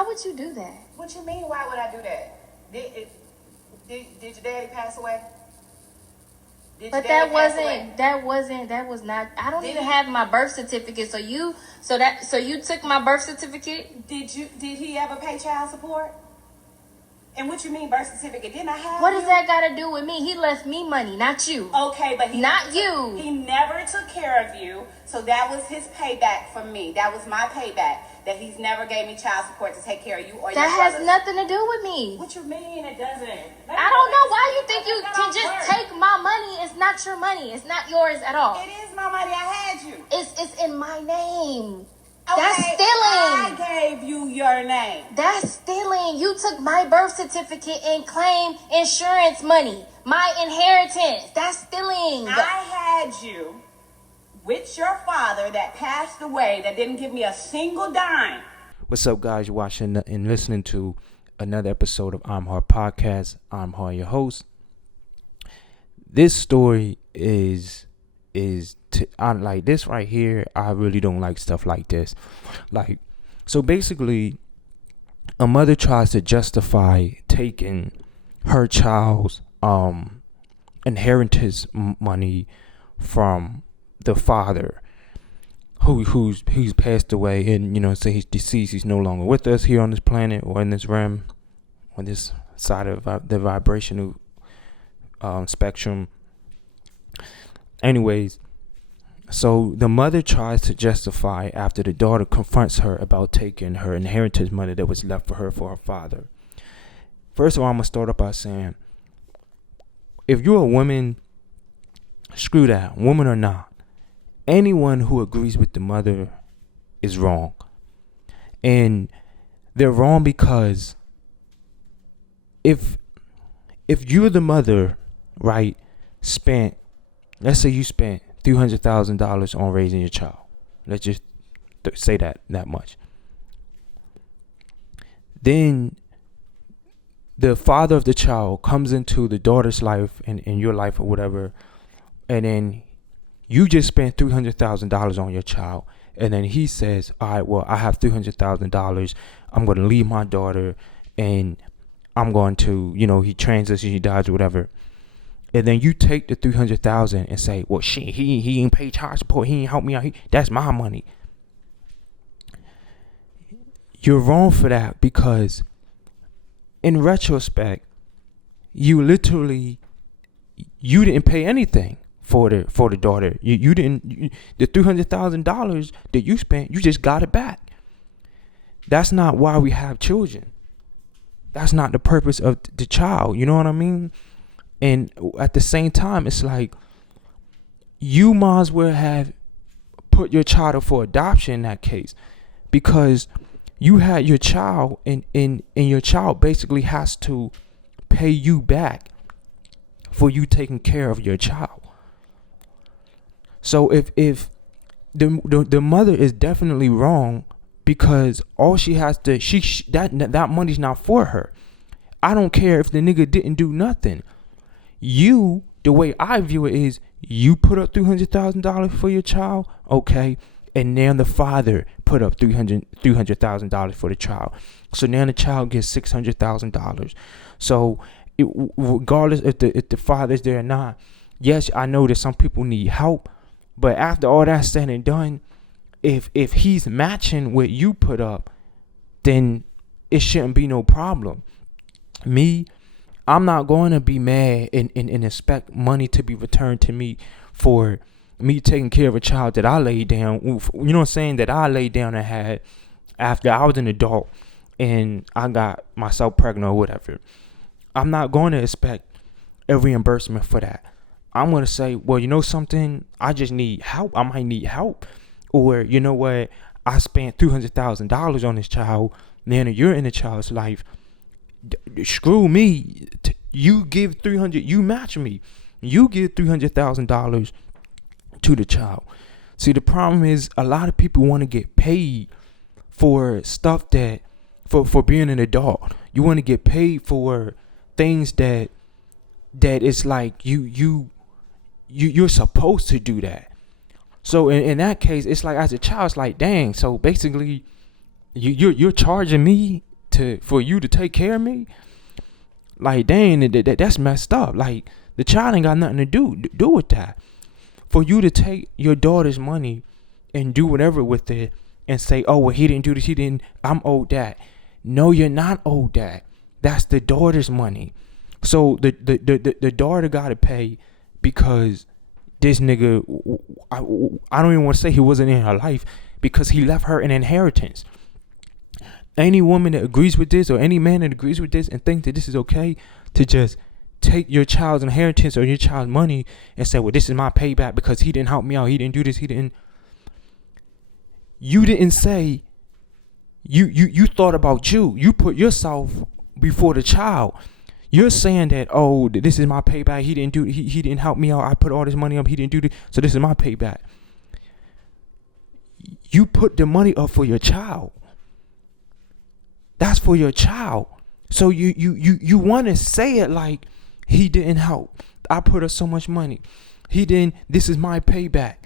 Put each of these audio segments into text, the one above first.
Why would you do that? What you mean, why would I do that? Did your daddy pass away? But that was not. I don't even have my birth certificate. So you took my birth certificate? Did he ever pay child support? And what you mean birth certificate? Didn't I have What does that got to do with me? He left me money, not you. Okay, but you. He never took care of you, so that was his payback for me. That was my payback. That he's never gave me child support to take care of you or your That has nothing to do with me. What you mean it doesn't? I don't know why you think you can just take my money. It's not your money. It's not yours at all. It is my money. I had you. It's in my name. Okay, that's stealing. I gave you your name. That's stealing. You took my birth certificate and claimed insurance money. My inheritance. That's stealing. I had you with your father that passed away that didn't give me a single dime. What's up, guys? You're watching and listening to another episode of I'm Hard Podcast. I'm Hard, your host. This story I'm like this right here. I really don't like stuff like this. So basically, a mother tries to justify taking her child's inheritance money from the father who's passed away, and say he's deceased. He's no longer with us here on this planet or in this realm, on this side of the vibrational spectrum. Anyways, so the mother tries to justify after the daughter confronts her about taking her inheritance money that was left for her father. First of all, I'm going to start up by saying, if you're a woman, screw that, woman or not. Anyone who agrees with the mother is wrong. And they're wrong because if you're the mother, right, let's say you spent $300,000 on raising your child. Let's just say that much. Then the father of the child comes into the daughter's life and in your life or whatever, and then you just spent $300,000 on your child, and then he says, all right, well, I have $300,000. I'm going to leave my daughter, and I'm going to, he transitions, he dies, or whatever. And then you take the $300,000 and say, well, shit, he ain't paid child support. He ain't helped me out. That's my money. You're wrong for that because in retrospect, you didn't pay anything for the daughter. You didn't. The $300,000 that you spent, you just got it back. That's not why we have children. That's not the purpose of the child. You know what I mean? And at the same time, it's like you might as well have put your child up for adoption in that case, because you had your child and your child basically has to pay you back for you taking care of your child. So if the mother is definitely wrong, because all she has to that money's not for her. I don't care if the nigga didn't do nothing. The way I view it is, you put up $300,000 for your child, okay, and now the father put up $300,000 for the child. So now the child gets $600,000. So regardless if the father's there or not, yes, I know that some people need help, but after all that's said and done, if he's matching what you put up, then it shouldn't be no problem. I'm not going to be mad and expect money to be returned to me for me taking care of a child that I laid down, you know what I'm saying, that I laid down and had after I was an adult and I got myself pregnant or whatever. I'm not going to expect a reimbursement for that. I'm going to say, well, you know something, I just need help. I might need help. Or, you know what, I spent $300,000 on this child. Now that you're in the child's life, screw me. You give $300,000. You match me. You give $300,000 to the child. See, the problem is a lot of people want to get paid for stuff that for being an adult. You want to get paid for things that it's like you're supposed to do that. So in that case, it's like as a child, it's like, dang. So basically, you're charging me for you to take care of me. Like, dang, that's messed up. Like, the child ain't got nothing to do with that. For you to take your daughter's money and do whatever with it and say, oh, well, he didn't do this, I'm owed that. No, you're not owed that. That's the daughter's money. So the daughter got to pay because this nigga, I don't even want to say he wasn't in her life, because he left her an inheritance. Any woman that agrees with this, or any man that agrees with this and thinks that this is okay to just take your child's inheritance or your child's money and say, well, this is my payback because he didn't help me out, he didn't do this, you didn't say, you thought about you put yourself before the child. You're saying that, oh, this is my payback, he didn't help me out, I put all this money up, he didn't do this, so this is my payback. You put the money up for your child. That's for your child. So you want to say it like, he didn't help, I put up so much money, this is my payback.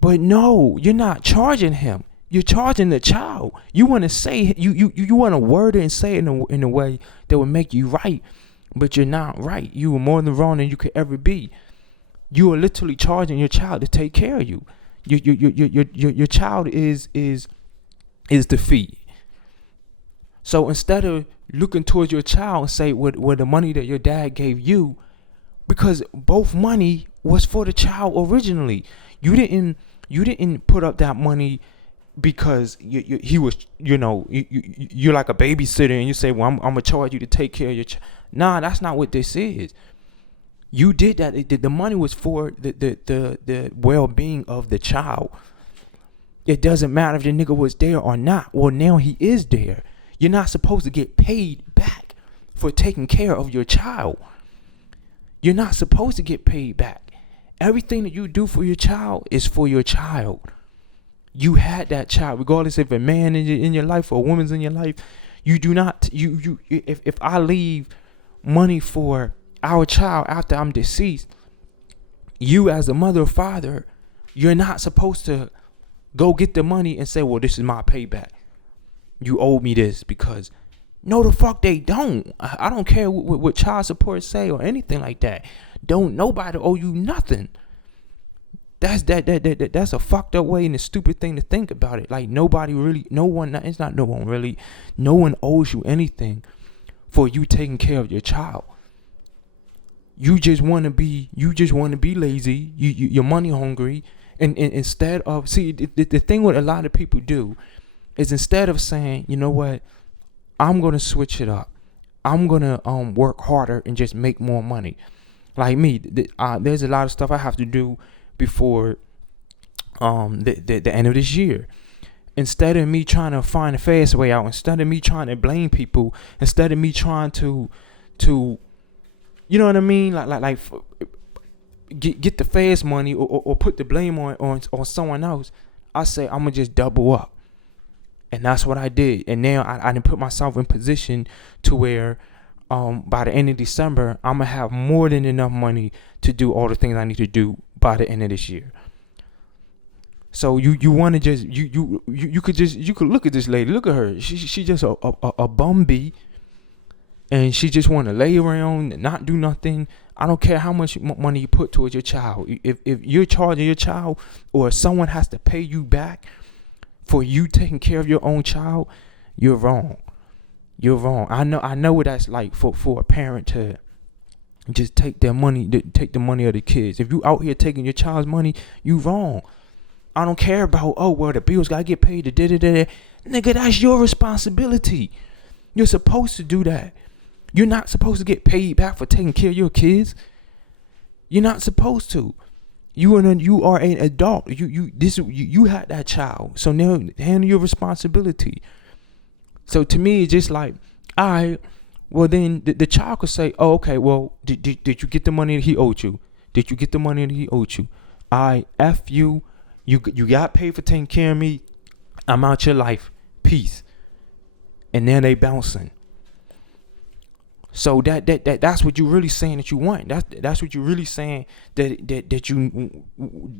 But no, you're not charging him, you're charging the child. You want to say, you want to word it and say it in a way that would make you right, but you're not right. You are more than wrong than you could ever be. You are literally charging your child to take care of you. Your child is the fee. So instead of looking towards your child and say, well, the money that your dad gave you, because both money was for the child originally. You didn't put up that money because he was, you're like a babysitter and you say, well, I'm gonna charge you to take care of your child. Nah, that's not what this is. You did that. The money was for the well-being of the child. It doesn't matter if the nigga was there or not. Well, now he is there. You're not supposed to get paid back for taking care of your child. You're not supposed to get paid back. Everything that you do for your child is for your child. You had that child, regardless if a man in your life or a woman's in your life. You do not. If I leave money for our child after I'm deceased, you as a mother or father, you're not supposed to go get the money and say, well, this is my payback. You owe me this, because no, the fuck they don't. I don't care what child support say or anything like that. Don't nobody owe you nothing. That's a fucked up way and a stupid thing to think about it. Like, nobody really, no one owes you anything for you taking care of your child. You just want to be lazy. You're money hungry, and instead of, see, the thing what a lot of people do is, instead of saying, you know what, I'm gonna switch it up, I'm gonna work harder and just make more money. Like me, there's a lot of stuff I have to do before the end of this year. Instead of me trying to find a fast way out, instead of me trying to blame people, instead of me trying to you know what I mean, like get the fast money or put the blame on someone else, I say I'm gonna just double up. And that's what I did. And now I didn't put myself in position to where by the end of December, I'm going to have more than enough money to do all the things I need to do by the end of this year. So you want to just, you could look at this lady. Look at her. She just a bum bee. And she just want to lay around and not do nothing. I don't care how much money you put towards your child. If you're charging your child, or someone has to pay you back for you taking care of your own child, you're wrong. You're wrong. I know what that's like for a parent to just take the money of the kids. If you out here taking your child's money, you wrong. I don't care about, oh, well, the bills gotta get paid. Nigga, that's your responsibility. You're supposed to do that. You're not supposed to get paid back for taking care of your kids. You're not supposed to. You are an adult. You had that child. So now handle your responsibility. So to me, it's just like, all right, well then the child could say, oh, okay, well, did you get the money that he owed you? Did you get the money that he owed you? I F you. You got paid for taking care of me. I'm out your life. Peace. And then they bouncing. So that's what you're really saying that you want. That's what you're really saying that you,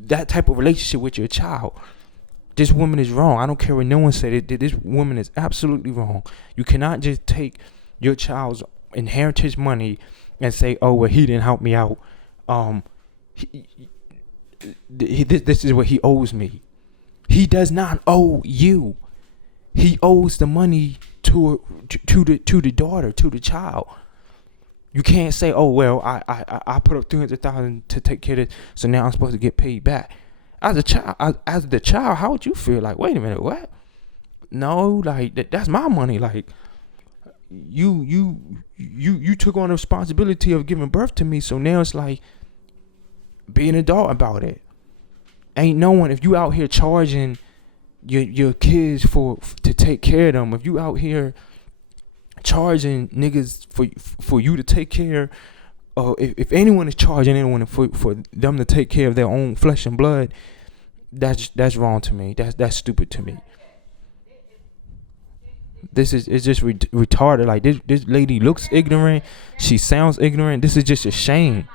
that type of relationship with your child. This woman is wrong. I don't care what no one said. This woman is absolutely wrong. You cannot just take your child's inheritance money and say, "Oh, well, he didn't help me out. This is what he owes me." He does not owe you. He owes the money to the daughter, to the child. You can't say, "Oh, well, I put up $300,000 to take care of this, so now I'm supposed to get paid back." As a child, as the child, how would you feel? Like, wait a minute, what? No, like that's my money. Like, you took on the responsibility of giving birth to me, so now it's like be an adult about it. Ain't no one, if you out here charging your kids to take care of them, if you out here charging niggas for you to take care, if anyone is charging anyone for them to take care of their own flesh and blood, that's wrong to me. That's stupid to me. It's just retarded. Like this lady looks ignorant. She sounds ignorant. This is just a shame.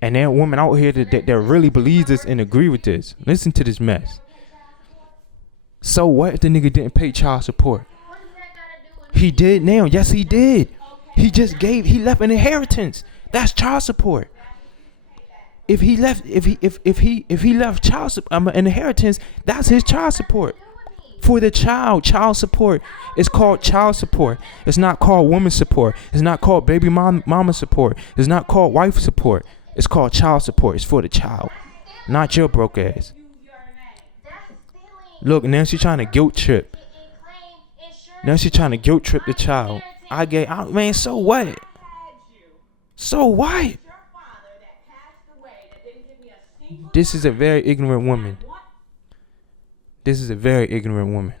And there are women out here that really believes this and agree with this. Listen to this mess. So what if the nigga didn't pay child support? He did now. Yes, he did. He left an inheritance. That's child support. If he left child an inheritance, that's his child support. For the child support is called child support. It's not called woman support. It's not called baby mama support. It's not called wife support. It's called child support. It's for the child, not your broke ass. Look, now she's trying to guilt trip. Now she's trying to guilt trip the child. Man, so what? So what? This is a very ignorant woman. This is a very ignorant woman.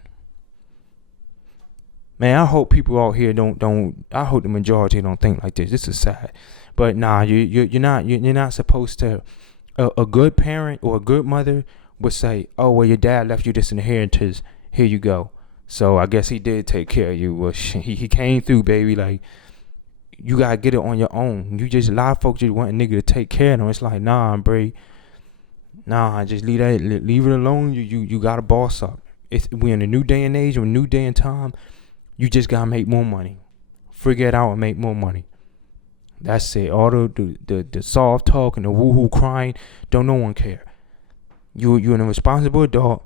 Man, I hope people out here don't. I hope the majority don't think like this. This is sad, but nah, you're not supposed to. A good parent or a good mother would say, "Oh, well, your dad left you this inheritance. Here you go." So I guess he did take care of you. Well, he came through, baby. Like, you gotta get it on your own. A lot of folks just want a nigga to take care of them. It's like, nah, Bray. Nah, just leave it alone. You gotta boss up. We in a new day and age, or a new day and time. You just gotta make more money. Figure it out and make more money. That's it. All the soft talk and the woohoo crying, don't no one care. You're a responsible adult.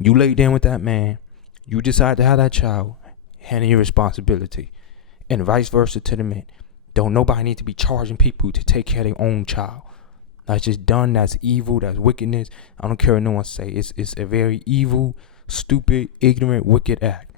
You laid down with that man. You decide to have that child. Handle your responsibility. And vice versa to the men. Don't nobody need to be charging people to take care of their own child. That's just done. That's evil. That's wickedness. I don't care what no one say. It's a very evil, stupid, ignorant, wicked act.